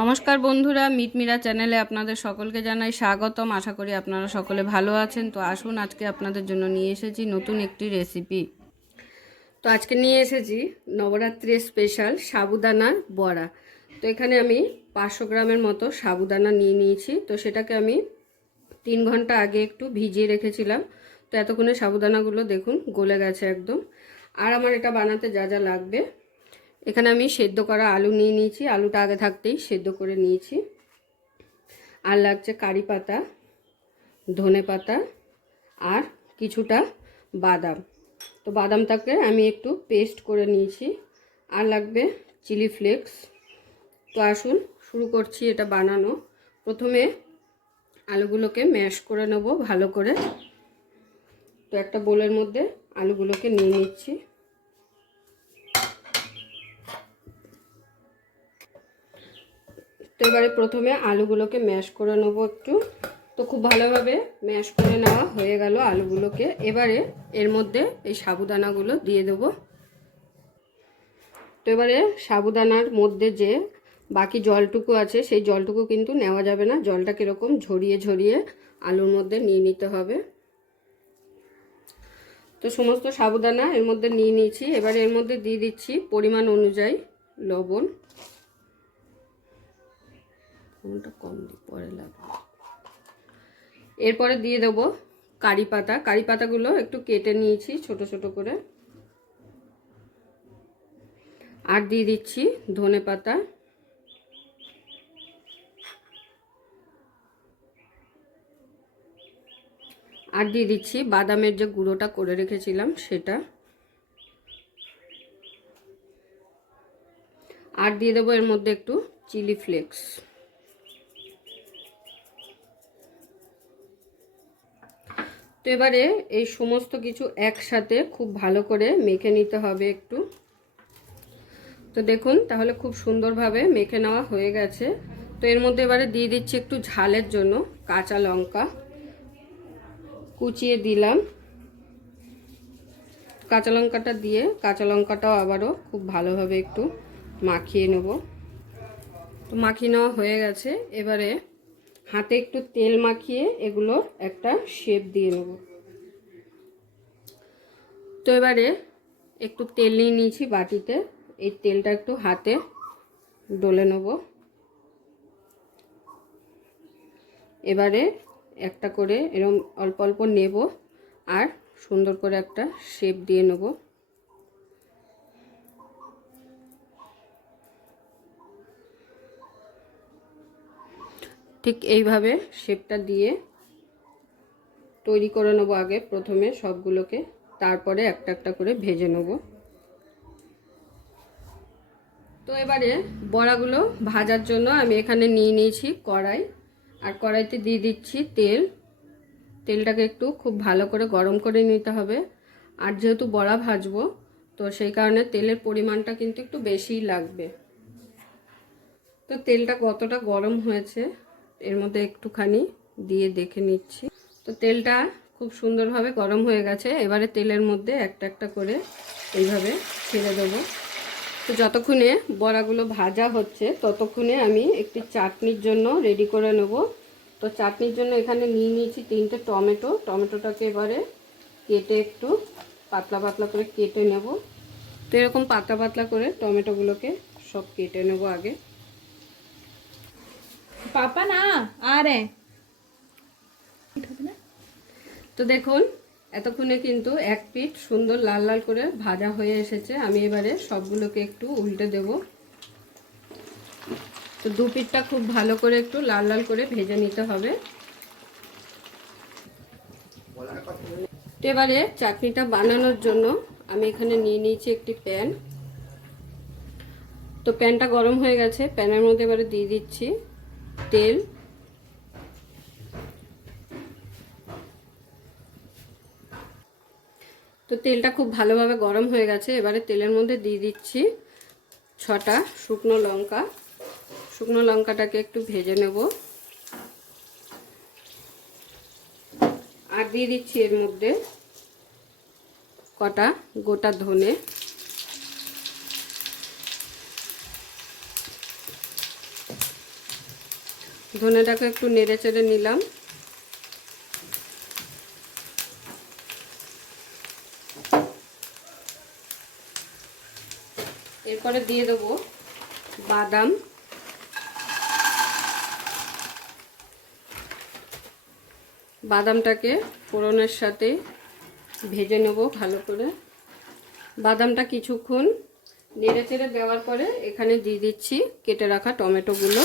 নমস্কার বন্ধুরা, মিটমিরা চ্যানেলে আপনাদের সকলকে জানাই স্বাগতম। আশা করি আপনারা সকলে ভালো আছেন। তো আসুন, আজকে আপনাদের জন্য নিয়ে এসেছি নতুন একটি রেসিপি। তো আজকে নিয়ে এসেছি নবরাত্রির স্পেশাল সাবুদানার বড়া। তো এখানে আমি 500 গ্রামের মতো সাবুদানা নিয়ে নিয়েছি। তো সেটাকে আমি 3 ঘন্টা আগে একটু ভিজিয়ে রেখেছিলাম। তো এতক্ষণে সাবুদানাগুলো দেখুন গলে গেছে একদম। আর আমার এটা বানাতে যা যা লাগবে, এখানে আমি সেদ্ধ করা আলু নিয়ে নিয়েছি। আলুটা আগে থাকতেই সেদ্ধ করে নিয়েছি। আর লাগছে কারি পাতা, ধনে পাতা আর কিছুটা বাদাম। তো বাদামটাকে আমি একটু পেস্ট করে নিয়েছি। আর লাগবে চিলি ফ্লেক্স। তো আসুন শুরু করছি এটা বানানো। প্রথমে আলুগুলোকে ম্যাশ করে নেব ভালো করে। তো একটা বোলের মধ্যে আলুগুলোকে নিয়ে নিচ্ছি। তো এবারে প্রথমে আলুগুলোকে ম্যাশ করে নেব একটু। তো খুব ভালোভাবে ম্যাশ করে নেওয়া হয়ে গেল আলুগুলোকে। এবারে এর মধ্যে এই সাবুদানাগুলো দিয়ে দেব। তো এবারে সাবুদানার মধ্যে যে বাকি জলটুকু আছে সেই জলটুকু কিন্তু নেওয়া যাবে না। জলটা কীরকম ঝরিয়ে ঝরিয়ে আলুর মধ্যে নিয়ে নিতে হবে। তো সমস্ত সাবুদানা এর মধ্যে নিয়ে নিয়েছি। এবারে এর মধ্যে দিয়ে দিচ্ছি পরিমাণ অনুযায়ী লবণ। কম দিই, পরে লাগবে। এরপরে দিয়ে দেবো কারি পাতা। কারি পাতাগুলো একটু কেটে নিয়েছি ছোট ছোট করে। আর দিয়ে দিচ্ছি ধনে পাতা। আর দিয়ে দিচ্ছি বাদামের যে গুঁড়োটা করে রেখেছিলাম সেটা। আর দিয়ে দেবো এর মধ্যে একটু চিলি ফ্লেক্স। তো এবারে এই সমস্ত কিছু একসাথে খুব ভালো করে মেখে নিতে হবে একটু। তো দেখুন তাহলে খুব সুন্দরভাবে মেখে নেওয়া হয়ে গেছে। তো এর মধ্যে এবারে দিয়ে দিচ্ছি একটু ঝালের জন্য কাঁচা লঙ্কা কুচিয়ে দিলাম। কাঁচা লঙ্কাটা দিয়ে কাঁচা লঙ্কাটাও আবারও খুব ভালোভাবে একটু মাখিয়ে নেব। তো মাখিয়ে নেওয়া হয়ে গেছে। এবারে হাতে একটু তেল মাখিয়ে এগুলো একটা শেপ দিয়ে নেব। তো এবারে একটু তেল নিয়ে নিয়েছি বাটিতে। এই তেলটা একটু হাতে ডলে নেব। এবারে একটা করে এরকম অল্প অল্প নেব আর সুন্দর করে একটা শেপ দিয়ে নেব। ঠিক এইভাবে শেপটা দিয়ে তৈরি করে নেব আগে প্রথমে সবগুলোকে, তারপরে একটা একটা করে ভেজে নেব। তো এবারে বড়াগুলো ভাজার জন্য আমি এখানে নিয়ে নিয়েছি কড়াই। আর কড়াইতে দিয়ে দিচ্ছি তেল। তেলটাকে একটু খুব ভালো করে গরম করে নিতে হবে। আর যেহেতু বড়া ভাজবো তো সেই কারণে তেলের পরিমাণটা কিন্তু একটু বেশিই লাগবে। তো তেলটা কতটা গরম হয়েছে এর মধ্যে একটুখানি দিয়ে দেখে নিচ্ছি। তো তেলটা খুব সুন্দরভাবে গরম হয়ে গেছে। এবারে তেলের মধ্যে একটা একটা করে এইভাবে ছেড়ে দেবো। তো যতক্ষণে বড়াগুলো ভাজা হচ্ছে ততক্ষণে আমি একটি চাটনির জন্য রেডি করে নেব। তো চাটনির জন্য এখানে নিয়ে নিয়েছি 3টে টমেটো। টমেটোটাকে এবারে কেটে একটু পাতলা পাতলা করে কেটে নেব। তো এরকম পাতলা পাতলা করে টমেটোগুলোকে সব কেটে নেব আগে। पापा ना आ रहे हैं। তো দেখুন এতক্ষণে কিন্তু এক পিঠ সুন্দর লাল লাল করে ভাজা হয়ে এসেছে। আমি এবারে সবগুলোকে একটু উল্টে দেব। তো দু পিঠটা খুব ভালো করে একটু লাল লাল করে ভেজে নিতে হবে। তো এবারে চাটনিটা বানানোর জন্য আমি এখানে নিয়ে নিয়েছি একটি প্যান। তো প্যানটা গরম হয়ে গেছে। প্যানের মধ্যে এবারে দিয়ে দিচ্ছি তেল। তো তেলটা খুব ভালোভাবে গরম হয়ে গেছে। এবারে তেলের মধ্যে দিয়ে দিচ্ছি 6টা শুকনো লঙ্কা। শুকনো লঙ্কাটাকে একটু ভেজে নেব। আর দিয়ে দিচ্ছি এর মধ্যে কটা গোটা ধনে। ধনেটাকে একটু নেড়ে চেড়ে নিলাম। এরপরে দিয়ে দেবো বাদাম। বাদামটাকে ফোড়নের সাথে ভেজে নেব ভালো করে। বাদামটা কিছুক্ষণ নেড়ে চেড়ে দেওয়ার পরে এখানে দিয়ে দিচ্ছি কেটে রাখা টমেটোগুলো।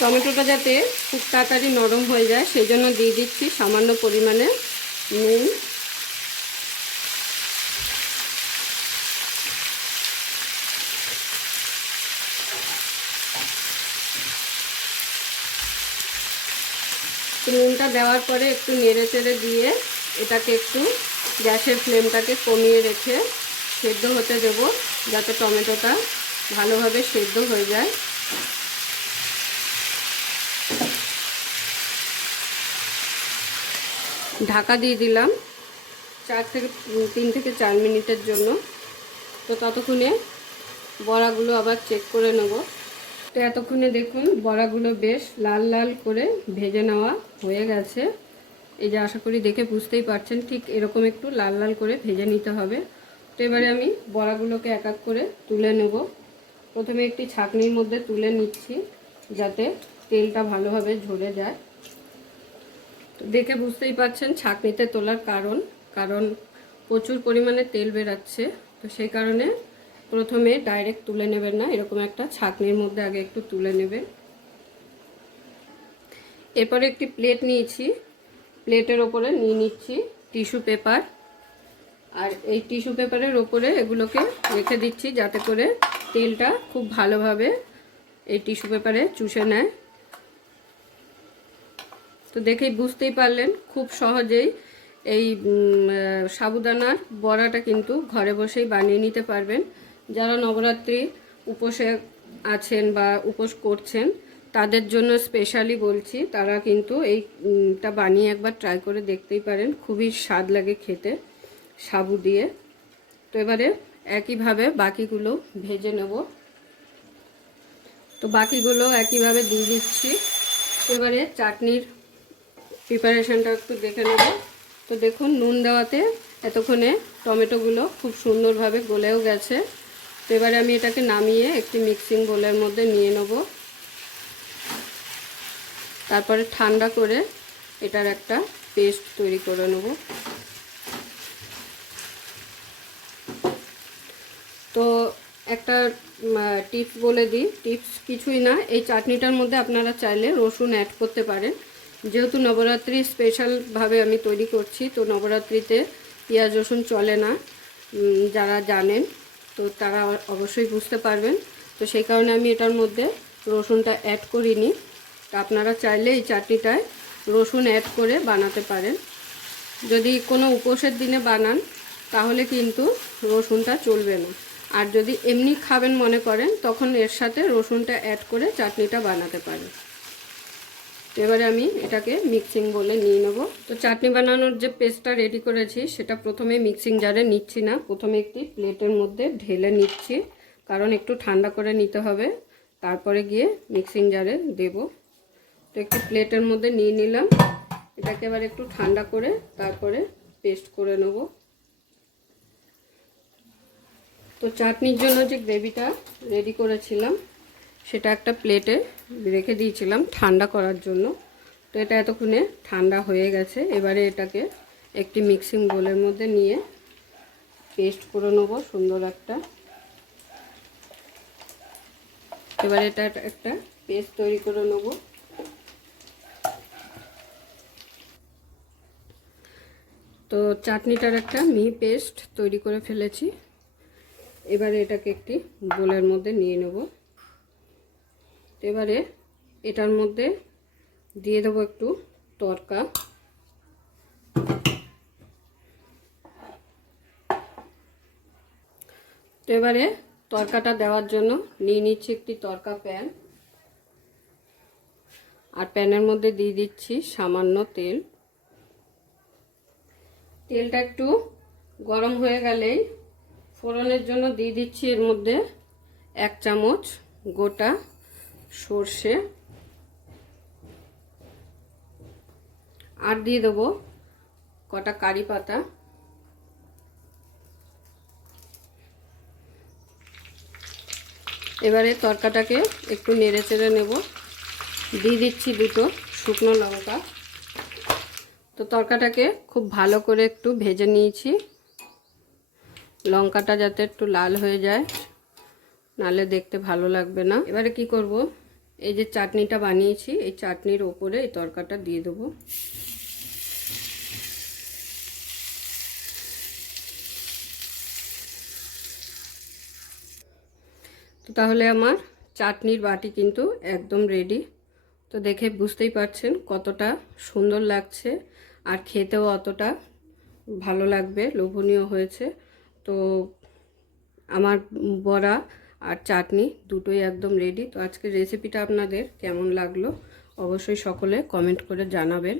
টমেটোটা যাতে খুব তাড়াতাড়ি নরম হয়ে যায় সেই জন্য দিয়ে দিচ্ছি সামান্য পরিমাণে নুন। নুনটা দেওয়ার পরে একটু নেড়ে চেড়ে দিয়ে এটাকে একটু গ্যাসের ফ্লেমটাকে কমিয়ে রেখে সেদ্ধ হতে দেব, যাতে টমেটোটা ভালোভাবে সেদ্ধ হয়ে যায়। ঢাকা দিয়ে দিলাম 3 থেকে 4 মিনিটের জন্য। তো ততক্ষণে বড়াগুলো আবার চেক করে নেব। তো এতক্ষণে দেখুন বড়াগুলো বেশ লাল লাল করে ভেজে নেওয়া হয়ে গেছে। এই যে আশা করি দেখে বুঝতেই পারছেন, ঠিক এরকম একটু লাল লাল করে ভেজে নিতে হবে। তো এবারে আমি বড়াগুলোকে এক এক করে তুলে নেব। প্রথমে একটি ছাঁকনির মধ্যে তুলে নিচ্ছি যাতে তেলটা ভালোভাবে ঝরে যায়। তো দেখে বুঝতেই পারছেন ছাঁকনিতে তোলার কারণ প্রচুর পরিমাণে তেল বেরাচ্ছে। তো সেই কারণে প্রথমে ডাইরেক্ট তুলে নেবেন না, এরকম একটা ছাঁকনির মধ্যে আগে একটু তুলে নেবেন। এরপরে একটি প্লেট নিয়েছি, প্লেটের ওপরে নিয়ে নিচ্ছি টিস্যু পেপার। আর এই টিস্যু পেপারের ওপরে এগুলোকে রেখে দিচ্ছি যাতে করে তেলটা খুব ভালোভাবে এই টিস্যু পেপারে চুষে নেয়। তো দেখেই বুঝতেই পারলেন খুব সহজেই এই সাবুদানার বড়াটা কিন্তু ঘরে বসেই বানিয়ে নিতে পারবেন। যারা নবরাত্রি উপোসে আছেন বা উপোস করছেন তাদের জন্য স্পেশালি বলছি, তারা কিন্তু এইটা বানিয়ে একবার ট্রাই করে দেখতেই পারেন। খুবই স্বাদ লাগে খেতে সাবু দিয়ে। তো এবারে একইভাবে বাকিগুলো ভেজে নেব। তো বাকিগুলো একইভাবে দিয়ে দিচ্ছি। এবারে চাটনির প্রিপারেশনটা একটু দেখে নেব। তো দেখুন নুন দেওয়াতে এতক্ষণে টমেটোগুলো খুব সুন্দরভাবে গলেও গেছে। তো এবারে আমি এটাকে নামিয়ে একটি মিক্সিং বোলের মধ্যে নিয়ে নেব। তারপরে ঠান্ডা করে এটার একটা পেস্ট তৈরি করে নেব। তো একটা টিপস বলে দিই, টিপস কিছুই না, এই চাটনিটার মধ্যে আপনারা চাইলে রসুন অ্যাড করতে পারেন। যেহেতু নবরাত্রি স্পেশালভাবে আমি তৈরি করছি, তো নবরাত্রিতে পেঁয়াজ রসুন চলে না, যারা জানেন তো তারা অবশ্যই বুঝতে পারবেন। তো সেই কারণে আমি এটার মধ্যে রসুনটা অ্যাড করিনি। তো আপনারা চাইলে এই চাটনিটায় রসুন অ্যাড করে বানাতে পারেন। যদি কোনো উপোসের দিনে বানান তাহলে কিন্তু রসুনটা চলবে না। আর যদি এমনি খাবেন মনে করেন তখন এর সাথে রসুনটা অ্যাড করে চাটনিটা বানাতে পারেন। তো এবারে আমি এটাকে মিক্সিং বলে নিয়ে নেব। তো চাটনি বানানোর যে পেস্টটা রেডি করেছি সেটা প্রথমে মিক্সিং জারে নিচ্ছি না, প্রথমে একটি প্লেটের মধ্যে ঢেলে নিচ্ছি, কারণ একটু ঠান্ডা করে নিতে হবে, তারপরে গিয়ে মিক্সিং জারে দেব। তো একটি প্লেটের মধ্যে নিয়ে নিলাম, এটাকে এবার একটু ঠান্ডা করে তারপরে পেস্ট করে নেব। তো চাটনির জন্য যে গ্রেভিটা রেডি করেছিলাম সেটা একটা প্লেটে রেখে দিয়েছিলাম ঠান্ডা করার জন্য। তো এটা এতক্ষণে ঠান্ডা হয়ে গেছে। এবারে এটাকে একটি মিক্সিং বোলের মধ্যে নিয়ে পেস্ট করে নেব সুন্দর একটা। এবারে এটা একটা পেস্ট তৈরি করে নেব। তো চাটনিটার একটা মিহি পেস্ট তৈরি করে ফেলেছি। এবারে এটাকে একটি বোলের মধ্যে নিয়ে নেব। এবারে এটার মধ্যে দিয়ে দেবো একটু তড়কা। তো এবারে তরকাটা দেওয়ার জন্য নিয়ে নিচ্ছি একটি তরকা প্যান, আর প্যানের মধ্যে দিয়ে দিচ্ছি সামান্য তেল। তেলটা একটু গরম হয়ে গেলেই ফোড়নের জন্য দিয়ে দিচ্ছি এর মধ্যে 1 চামচ গোটা সর্ষে, আর দিয়ে দেবো কটা কারি পাতা। এবারে তরকাটাকে একটু নেড়ে চেড়ে নেব। দিয়ে দিচ্ছি 2টো শুকনো লঙ্কা। তো তরকাটাকে খুব ভালো করে একটু ভেজে নিয়েছি, লঙ্কাটা যাতে একটু লাল হয়ে যায়, নালে দেখতে ভালো লাগবে না। এবারে কি করব, এই যে চাটনিটা বানিয়েছি এই চাটনির ওপরে এই তরকাটা দিয়ে দেবো। তো তাহলে আমার চাটনির বাটি কিন্তু একদম রেডি। তো দেখে বুঝতেই পারছেন কতটা সুন্দর লাগছে, আর খেতেও অতটা ভালো লাগবে, লোভনীয় হয়েছে। তো আমার বড়া আর চাটনি দুটোই একদম রেডি। তো আজকের রেসিপিটা আপনাদের কেমন লাগলো অবশ্যই সকলে কমেন্ট করে জানাবেন।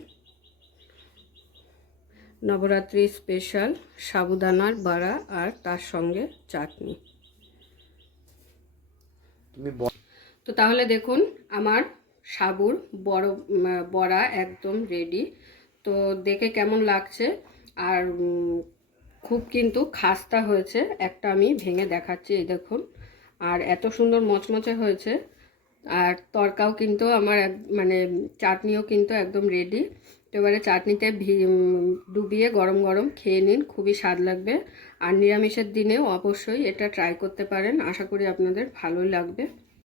নবরাত্রি স্পেশাল সাবুদানার বড়া আর তার সঙ্গে চাটনি। তো তাহলে দেখুন আমার সাবুর বড়া একদম রেডি। তো দেখে কেমন লাগছে, আর খুব কিন্তু খাস্তা হয়েছে। একটা আমি ভেঙে দেখাচ্ছি, এই দেখুন, আর এত সুন্দর মচমচে হয়েছে। আর তরকাও কিন্তু আমার মানে চাটনিও কিন্তু একদম রেডি। তো এবারে চাটনিতে ডুবিয়ে গরম গরম খেয়ে নিন, খুবই স্বাদ লাগবে। আর নিরামিষের দিনেও অবশ্যই এটা ট্রাই করতে পারেন, আশা করি আপনাদের ভালোই লাগবে।